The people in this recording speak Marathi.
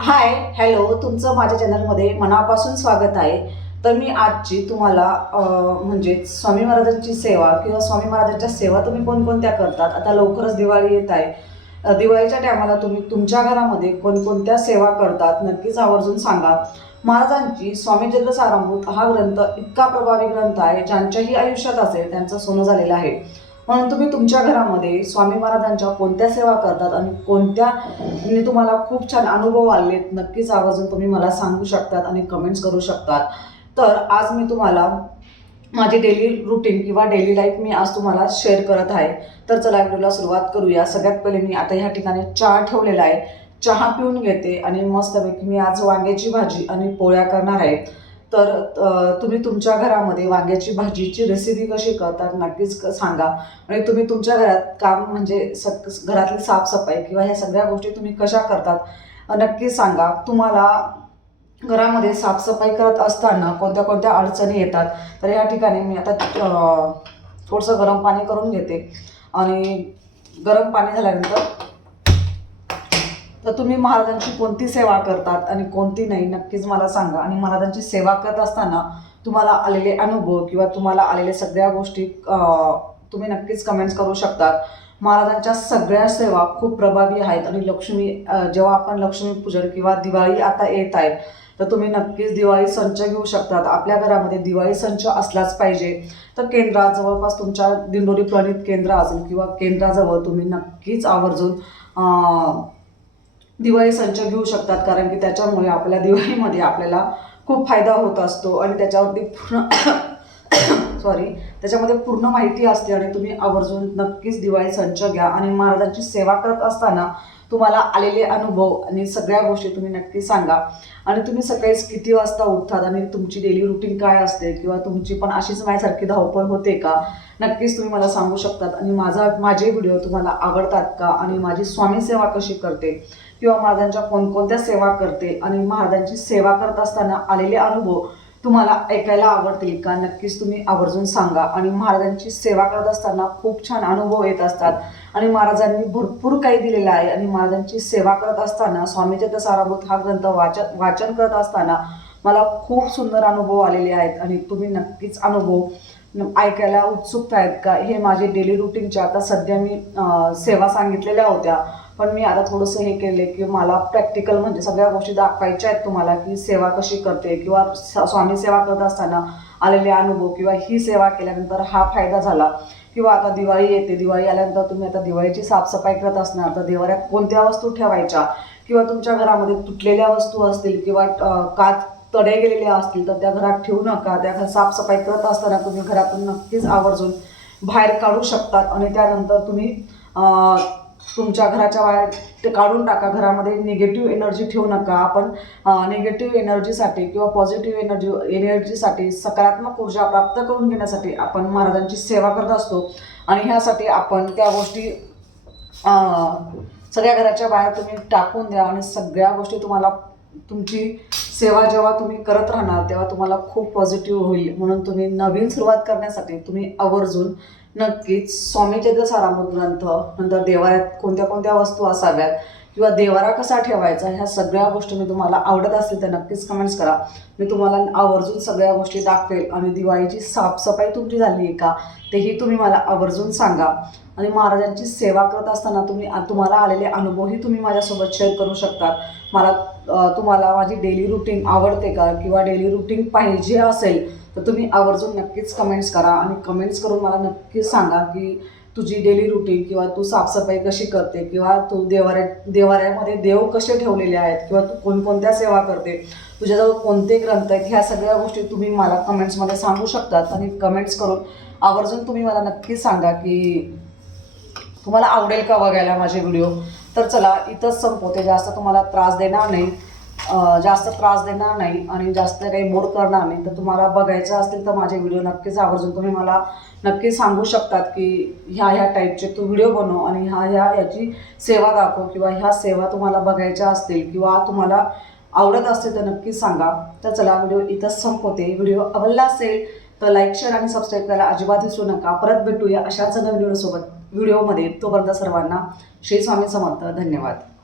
हाय हॅलो तुमचं माझ्या चॅनलमध्ये मनापासून स्वागत आहे. तर मी आजची तुम्हाला म्हणजेच म्हणजे स्वामी महाराजांची सेवा किंवा स्वामी महाराजांच्या सेवा तुम्ही कोणकोणत्या करतात? आता लवकरच दिवाळी येत आहे. दिवाळीच्या टायमाला तुम्ही तुमच्या घरामध्ये कोणकोणत्या सेवा करतात? नक्कीच आवर्जून सांगा. महाराजांची स्वामी चंद्र हा ग्रंथ इतका प्रभावी ग्रंथ आहे ज्यांच्याही आयुष्यात असेल त्यांचं सोनं झालेलं आहे. म्हणून तुम्ही तुमच्या घरामध्ये स्वामी महाराजांच्या कोणत्या सेवा करतात आणि कोणत्या म्हणजे तुम्हाला खूप छान अनुभव आलेत. नक्कीच आवाजून तुम्ही मला सांगू शकतात आणि कमेंट्स करू शकतात. तर आज मी तुम्हाला माझी डेली रुटीन किंवा डेली लाईफ मी आज तुम्हाला शेअर करत आहे. तर चला व्हिडिओला सुरुवात करूया. सगळ्यात पहिले मी आता ह्या ठिकाणी चहा ठेवलेला आहे. चहा पिऊन घेते आणि मस्तपैकी मी आज वांग्याची भाजी आणि पोळ्या करणार आहे. तर तुम्ही तुमच्या घरामध्ये वांग्याची भाजीची रेसिपी कशी करतात नक्कीच क- सांगा. आणि तुम्ही तुमच्या घरात काम म्हणजे सग घरातली साफसफाई किंवा ह्या सगळ्या गोष्टी तुम्ही कशा करतात नक्कीच नक्की सांगा. तुम्हाला घरामध्ये साफसफाई करत असताना कोणत्या कोणत्या अडचणी येतात तर या ठिकाणी मी आता थोडंसं गरम पाणी करून घेते. आणि गरम पाणी झाल्यानंतर तर तुम्ही महाराजांची कोणती सेवा करतात आणि कोणती नाही नक्कीच मला सांगा. आणि महाराजांची सेवा करत असताना तुम्हाला आलेले अनुभव किंवा तुम्हाला आलेल्या सगळ्या गोष्टी तुम्ही नक्कीच कमेंट्स करू शकतात. महाराजांच्या सगळ्या सेवा खूप प्रभावी आहेत आणि लक्ष्मी जेव्हा आपण लक्ष्मीपूजन किंवा दिवाळी आता येत आहेत तर तुम्ही नक्कीच दिवाळी संच घेऊ शकतात. आपल्या घरामध्ये दिवाळी संच असलाच पाहिजे. तर केंद्रात जवळपास तुमच्या दिंडोरी प्रणित केंद्र असेल किंवा केंद्राजवळ तुम्ही नक्कीच आवर्जून दिवाळी संच घेऊ शकतात कारण की त्याच्यामुळे आपल्या दिवाळीमध्ये आपल्याला खूप फायदा होत असतो आणि त्याच्यावरती पूर्ण सॉरी त्याच्यामध्ये पूर्ण माहिती असते आणि तुम्ही आवर्जून नक्कीच दिवाळी संच घ्या. आणि महाराजांची सेवा करत असताना तुम्हाला आलेले अनुभव आणि सगळ्या गोष्टी तुम्ही नक्की सांगा. आणि तुम्ही सकाळीच किती वाजता उठतात आणि तुमची डेली रुटीन काय असते किंवा तुमची पण अशीच माझ्यासारखी धावपळ होते का? नक्कीच तुम्ही मला सांगू शकतात. आणि माझा माझे व्हिडिओ तुम्हाला आवडतात का? आणि माझी स्वामी सेवा कशी करते? किंवा महाराजांच्या कोणकोणत्या सेवा करते? आणि महाराजांची सेवा करत असताना आलेले अनुभव तुम्हाला ऐकायला आवडतील का? नक्कीच तुम्ही आवर्जून सांगा. आणि महाराजांची सेवा करत असताना खूप छान अनुभव येत असतात. आणि महाराजांनी भरपूर काही दिलेलं आहे. आणि महाराजांची सेवा करत असताना स्वामीचरित्र साराभूत हा ग्रंथ वाचन वाचन करत असताना मला खूप सुंदर अनुभव आलेले आहेत. आणि तुम्ही नक्कीच अनुभव ऐकायला उत्सुकता आहेत का? हे माझे डेली रुटीनचे आता सध्या मी सेवा सांगितलेल्या होत्या. पण मी आता थोडंसं हे केले की मला प्रॅक्टिकल म्हणजे सगळ्या गोष्टी दाखवायच्या आहेत तुम्हाला की सेवा कशी करते किंवा स्वामी सेवा करत असताना आलेले अनुभव किंवा ही सेवा केल्यानंतर हा फायदा झाला. किंवा आता दिवाळी येते दिवाळी आल्यानंतर तुम्ही आता दिवाळीची साफसफाई करत असणार तर देवाऱ्यात कोणत्या वस्तू ठेवायच्या? किंवा तुमच्या घरामध्ये तुटलेल्या वस्तू असतील किंवा काच तडे गेलेल्या असतील तर त्या घरात ठेवू नका. त्या घर साफसफाई करत असताना तुम्ही घरातून नक्कीच आवर्जून बाहेर काढू शकतात आणि त्यानंतर तुम्ही तुमच्या घराच्या बाहेर ते काढून टाका. घरामध्ये निगेटिव्ह एनर्जी ठेवू नका. आपण निगेटिव्ह एनर्जीसाठी किंवा पॉझिटिव्ह एनर्जी एनर्जीसाठी सकारात्मक ऊर्जा प्राप्त करून घेण्यासाठी आपण महाराजांची सेवा करत असतो. आणि ह्यासाठी आपण त्या गोष्टी सगळ्या घराच्या बाहेर तुम्ही टाकून द्या आणि सगळ्या गोष्टी तुम्हाला तुमची सेवा जेव्हा तुम्ही करत राहणार तेव्हा तुम्हाला खूप पॉझिटिव्ह होईल. म्हणून तुम्ही नवीन सुरुवात करण्यासाठी तुम्ही आवर्जून नक्कीच. स्वामीचंद्र सारामृत ग्रंथ नंतर देवाऱ्यात कोणत्या कोणत्या वस्तू असाव्यात किंवा देवारा कसा ठेवायचा ह्या सगळ्या गोष्टी मी तुम्हाला आवडत असतील तर नक्कीच कमेंट्स करा. मी तुम्हाला आवर्जून सगळ्या गोष्टी दाखवेल. आणि दिवाळीची साफसफाई तुमची झाली आहे का तेही तुम्ही मला आवर्जून सांगा. आणि महाराजांची सेवा करत असताना तुम्ही तुम्हाला आलेले अनुभवही तुम्ही माझ्यासोबत शेअर करू शकतात. मला तुम्हाला माझी डेली रुटीन आवडते का किंवा डेली रुटीन पाहिजे असेल तर तुम्ही आवर्जून नक्कीच कमेंट्स करा आणि कमेंट्स करून मला नक्कीच सांगा की तुझी डेली रुटीन किंवा तू साफसफाई कशी करते किंवा तू देवाऱ्या देवाऱ्यामध्ये देव कसे ठेवलेले आहेत किंवा तू कोणकोणत्या सेवा करते तुझ्याजवळ कोणते ग्रंथ आहेत ह्या सगळ्या गोष्टी तुम्ही मला कमेंट्समध्ये सांगू शकतात आणि कमेंट्स करून आवर्जून तुम्ही मला नक्की सांगा की तुम्हाला आवडेल का बघायला माझे व्हिडिओ तर चला इथंच संपवते. जास्त तुम्हाला त्रास देणार नाही. जास्त त्रास देणार नाही आणि जास्त काही बोर करणार नाही. तर तुम्हाला बघायचं असतील तर माझे व्हिडिओ नक्कीच आवर्जून तुम्ही मला नक्की सांगू शकतात की ह्या ह्या टाईपचे तू व्हिडिओ बनव आणि ह्या ह्या याची सेवा दाखव किंवा ह्या सेवा तुम्हाला बघायच्या असतील किंवा तुम्हाला आवडत असतील तर नक्की सांगा. तर चला व्हिडिओ इथंच संपवते. व्हिडिओ आवडला असेल तर लाईक शेअर आणि सबस्क्राईब करायला अजिबात विसरू नका. परत भेटूया अशाच नवीन व्हिडिओसोबत. व्हिडिओमध्ये तोपर्यंत सर्वांना श्री स्वामी समर्थ. धन्यवाद.